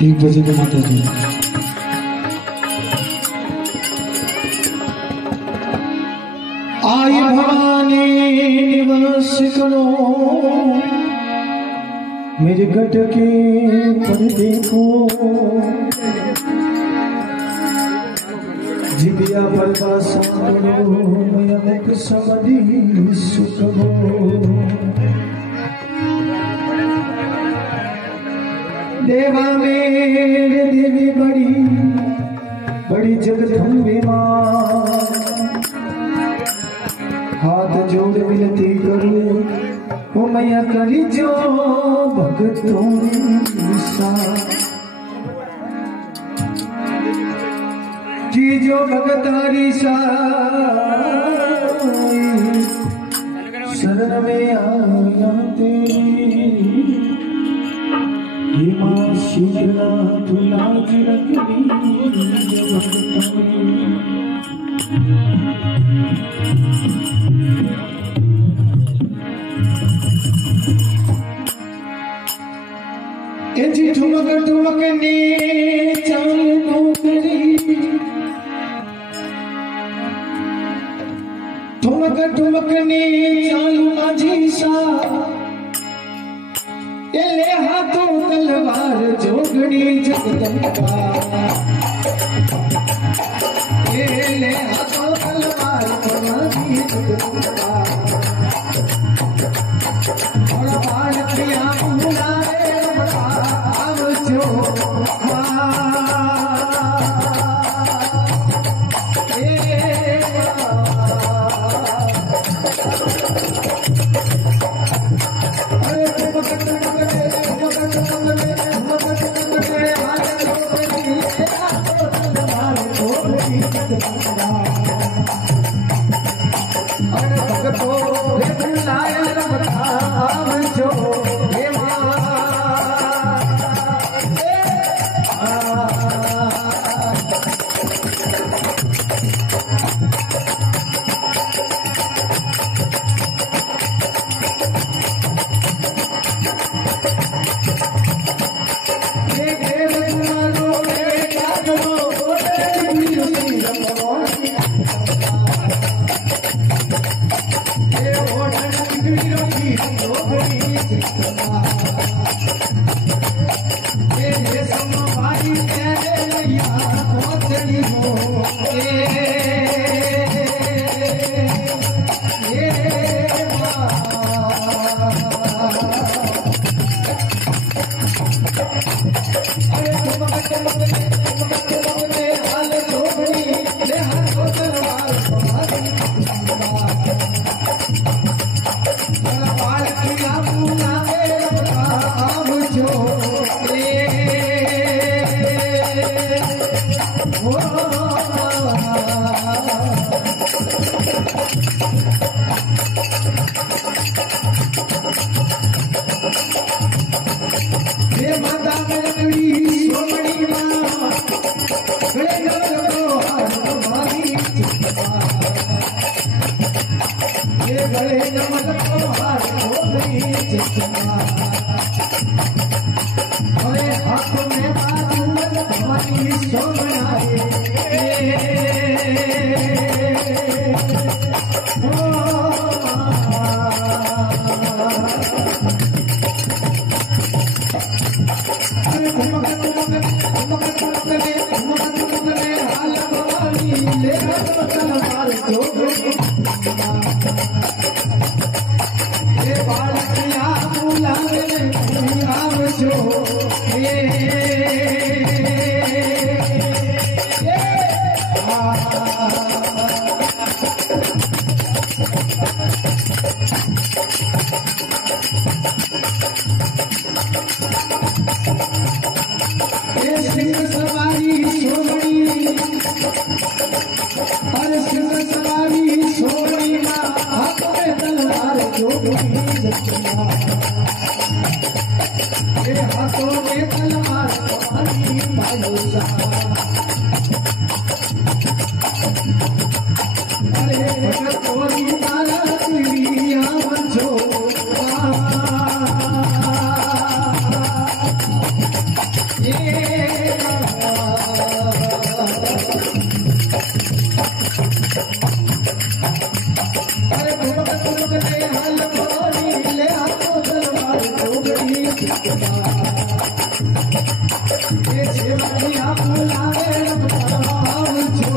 एक बजे के माता जी आई भवानी निवास करो मेरे गट के पर्दे को जिबिया परवासा मैं अमुक समझी सुख हो देवा मेरे देवी बड़ी बड़ी जगदम्बे मां हाथ जोड़ विनती करूं ओ मैया करी जो भगतों सा की जो भगतारी सा शरण में आया तेरी मां शीतला तुलाज रखनी जी ठुमक ठुमक ने चालू करी ठुमक ठुमक ने चालू माझी सा ले हाथों तलवार जोगनी जगदम्बा ले हाथों तलवार जोगनी जगदम्बा और बालकिया बुलाए अब जो हाथों में तलवार तुम्हारी भरोसा अरे तोरी तारा तुरिया बंजो अरे भगत ने हल भरी ले हाथों तलवार टोकरी ये सेवकिया बुलावे बंजो